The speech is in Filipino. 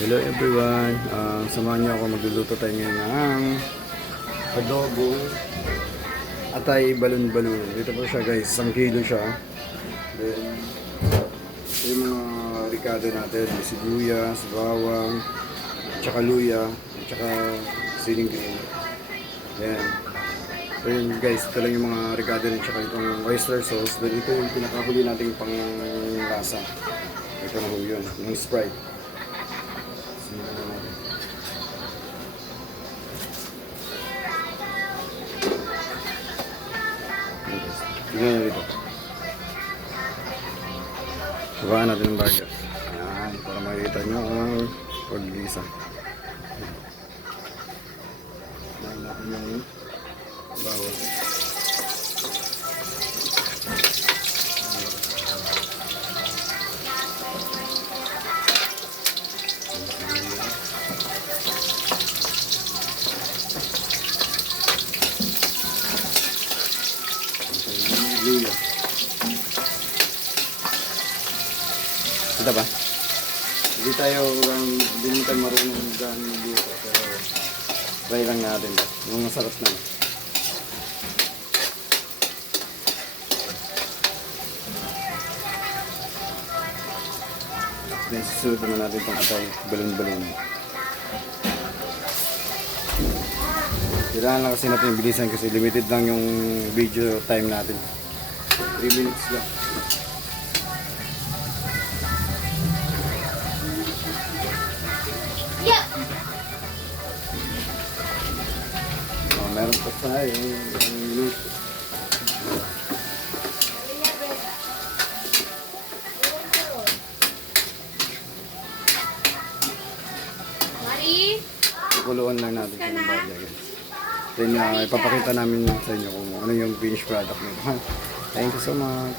Hello everyone, samahan niyo ako, magluluto tayo ngayon ng adobo atay balon-balon. Dito po siya guys, 1 kilo siya. Then, yung mga ricado natin, may sibuyas, bawang, tsaka luya, tsaka siling green. Yan. So yun guys, ito lang yung mga ricado rin, tsaka itong oyster sauce. Then ito yung pinakahuli nating pang lasa. Ito na ho yun, yung Sprite. Tingnan nyo dito. Huwaan natin ng burger. Ayan, para makikita nyo ang pag-isa. Huwaan natin yung bawang. Luya. Kita ba? Hindi tayo marunong dyan dito. Pero try lang natin ba? Yung masarap na. Then susunod naman natin itong atay balon-balon. Kailangan lang kasi natin bilisan kasi limited lang yung video time natin. 3 minutes lang. Yeah. Meron pa tayo yung minuto. Mari? Kukuluan lang natin yung bagay guys. Then ipapakita namin sa inyo kung ano yung finished product nito. Thank you so much.